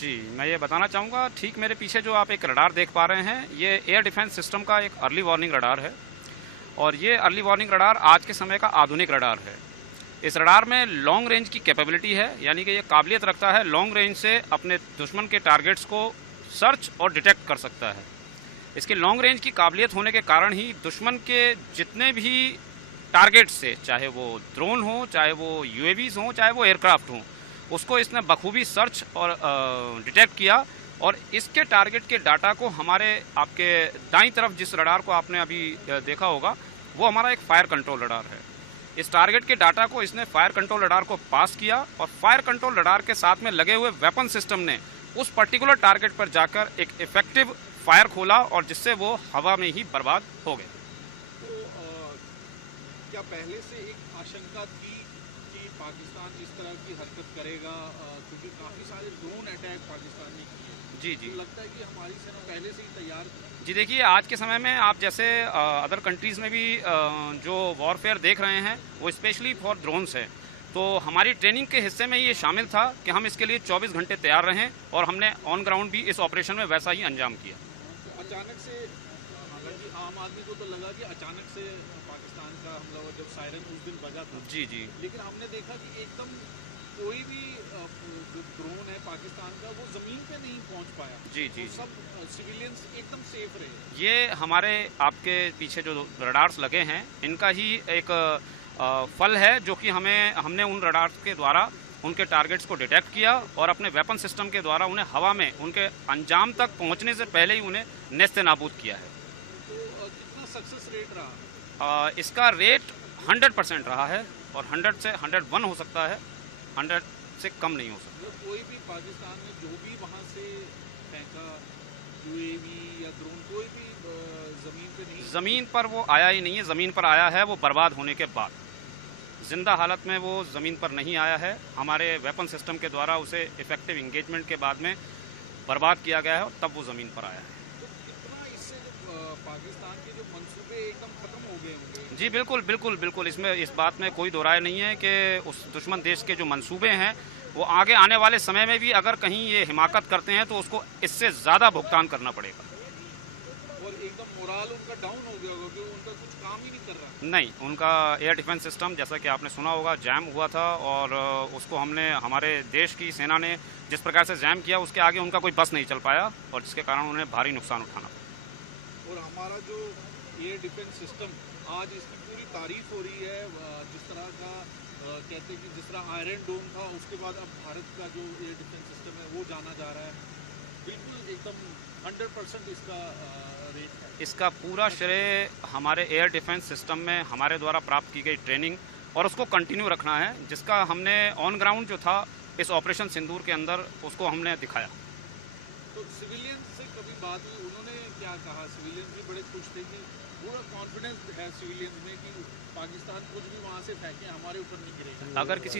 जी, मैं ये बताना चाहूँगा, ठीक मेरे पीछे जो आप एक रडार देख पा रहे हैं, ये एयर डिफेंस सिस्टम का एक अर्ली वार्निंग रडार है। और ये अर्ली वार्निंग रडार आज के समय का आधुनिक रडार है। इस रडार में लॉन्ग रेंज की कैपेबिलिटी है, यानी कि ये काबिलियत रखता है लॉन्ग रेंज से अपने दुश्मन के टारगेट्स को सर्च और डिटेक्ट कर सकता है। इसके लॉन्ग रेंज की काबिलियत होने के कारण ही दुश्मन के जितने भी टारगेट्स से, चाहे वो ड्रोन हो, चाहे वो यूएवीज हो, चाहे वो एयरक्राफ्ट हो, उसको इसने बखूबी सर्च और डिटेक्ट किया। और इसके टारगेट के डाटा को हमारे आपके दाईं तरफ जिस रडार को आपने अभी देखा होगा, वो हमारा एक फायर कंट्रोल रडार है। इस टारगेट के डाटा को इसने फायर कंट्रोल रडार को पास किया और फायर कंट्रोल रडार के साथ में लगे हुए वेपन सिस्टम ने उस पर्टिकुलर टारगेट पर जाकर एक इफेक्टिव फायर खोला और जिससे वो हवा में ही बर्बाद हो गए। तो क्या पहले से एक आशंका थी कि पाकिस्तान इस तरह की हरकत करेगा, क्योंकि काफ़ी सारे ड्रोन अटैक पाकिस्तान ने किए? जी जी, तो लगता है कि हमारी सेना पहले से ही तैयार थी। जी देखिए, आज के समय में आप जैसे अदर कंट्रीज़ में भी जो वॉरफेयर देख रहे हैं, वो स्पेशली फॉर ड्रोन्स है। तो हमारी ट्रेनिंग के हिस्से में ये शामिल था कि हम इसके लिए 24 घंटे तैयार रहें और हमने ऑन ग्राउंड भी इस ऑपरेशन में वैसा ही अंजाम किया। तो अचानक से, हालांकि आम आदमी को तो लगा कि अचानक से पाकिस्तान का हमला हुआ जब सायरन उस दिन बजा था, जी जी, लेकिन हमने देखा कि एकदम कोई भी जो ड्रोन है पाकिस्तान का वो ज़मीन पे नहीं पहुंच पाया। जी जी, तो सब सिविलियंस एकदम सेफ रहे। ये हमारे आपके पीछे जो रडार्स लगे हैं, इनका ही एक फल है, जो कि हमने उन रडार्स के द्वारा उनके टारगेट्स को डिटेक्ट किया और अपने वेपन सिस्टम के द्वारा उन्हें हवा में उनके अंजाम तक पहुंचने से पहले ही उन्हें नेस्ते नाबूद किया है। तो कितना सक्सेस रेट रहा? इसका रेट 100% रहा है और 100 से 101 हो सकता है, 100 से कम नहीं हो सकता। मतलब कोई भी पाकिस्तान में जो भी वहाँ से फेंका यूएवी या ड्रोन, कोई भी ज़मीन पे नहीं, ज़मीन पर वो आया ही नहीं है। ज़मीन पर आया है वो बर्बाद होने के बाद, जिंदा हालत में वो ज़मीन पर नहीं आया है। हमारे वेपन सिस्टम के द्वारा उसे इफेक्टिव इंगेजमेंट के बाद में बर्बाद किया गया है और तब वो ज़मीन पर आया है। तो कितना इससे जो पाकिस्तान के जो मंसूबे एकदम खत्म हो गए होंगे? जी बिल्कुल बिल्कुल बिल्कुल, इसमें इस बात में कोई दो राय नहीं है कि उस दुश्मन देश के जो मंसूबे हैं, वो आगे आने वाले समय में भी अगर कहीं ये हिमाकत करते हैं तो उसको इससे ज़्यादा भुगतान करना पड़ेगा। और एकदम मोराल उनका डाउन हो गया होगा कि उनका कुछ काम ही नहीं कर रहा। नहीं, उनका एयर डिफेंस सिस्टम, जैसा कि आपने सुना होगा, जैम हुआ था और उसको हमारे देश की सेना ने जिस प्रकार से जैम किया, उसके आगे उनका कोई बस नहीं चल पाया और जिसके कारण उन्हें भारी नुकसान उठाना पड़ा। और हमारा जो एयर डिफेंस सिस्टम, आज इसकी पूरी तारीफ हो रही है। जिस तरह का कहते हैं कि जिस तरह आयरन डोम था, उसके बाद अब भारत का जो एयर डिफेंस सिस्टम है वो जाना जा रहा है। बिल्कुल एकदम 100% इसका रेट है। इसका पूरा श्रेय हमारे एयर डिफेंस सिस्टम में हमारे द्वारा प्राप्त की गई ट्रेनिंग और उसको कंटिन्यू रखना है, जिसका हमने ऑन ग्राउंड जो था इस ऑपरेशन सिंदूर के अंदर, उसको हमने दिखाया। तो सिविलियन से कभी बात हुई, उन्होंने क्या कहा? सिविलियन भी बड़े खुश थे कि पूरा कॉन्फिडेंस है सिविलियन में कि पाकिस्तान कुछ भी वहाँ से फेंके हमारे ऊपर नहीं गिरेगा। अगर किसी